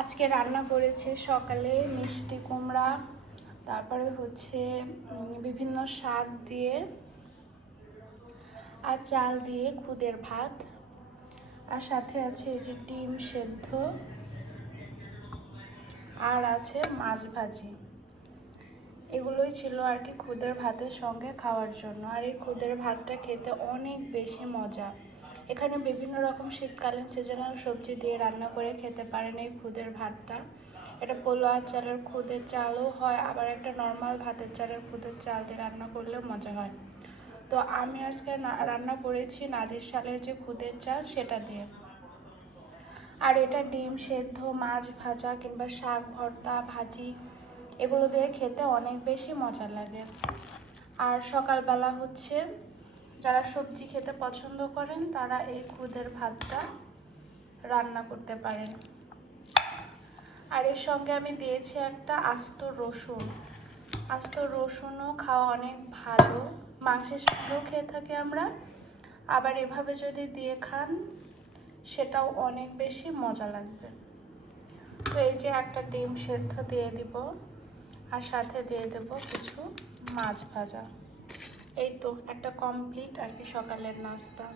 আজকে রান্না করেছি সকালে মিষ্টি কুমড়া, তারপরে হচ্ছে বিভিন্ন শাক দিয়ে আর চাল দিয়ে খুদের ভাত, আর সাথে আছে এই যে ডিম সেদ্ধ, আর আছে মাছ ভাজি। এগুলোই ছিল আর কি খুদের ভাতের সঙ্গে খাওয়ার জন্য। আর এই খুদের ভাতটা খেতে অনেক বেশি মজা। এখানে বিভিন্ন রকম শীতকালীন সিজনাল সবজি দিয়ে রান্না করে খেতে পারেন এই খুদের ভাতটা। এটা পোলোয়া চালের খুদের চালও হয়, আবার একটা নর্মাল ভাতের চালের খুদের চাল দিয়ে রান্না করলেও মজা হয়। তো আমি আজকে রান্না করেছি নাজির শালের যে খুদের চাল সেটা দিয়ে। আর এটা ডিম সেদ্ধ, মাছ ভাজা কিংবা শাক ভর্তা, ভাজি এগুলো দিয়ে খেতে অনেক বেশি মজা লাগে। আর সকালবেলা হচ্ছে যারা সবজি খেতে পছন্দ করেন তারা এই খুদের ভাতটা রান্না করতে পারেন। আর এর সঙ্গে আমি দিয়েছি একটা আস্ত রসুন। আস্ত রসুনও খাওয়া অনেক ভালো, মাংসের সঙ্গেও খেয়ে থাকি আমরা, আবার এভাবে যদি দিয়ে খান সেটাও অনেক বেশি মজা লাগবে। তো এই যে একটা ডিম সেদ্ধ দিয়ে দিব, আর সাথে দিয়ে দেব কিছু মাছ ভাজা। এই তো একটা কমপ্লিট আর কি সকালের নাস্তা।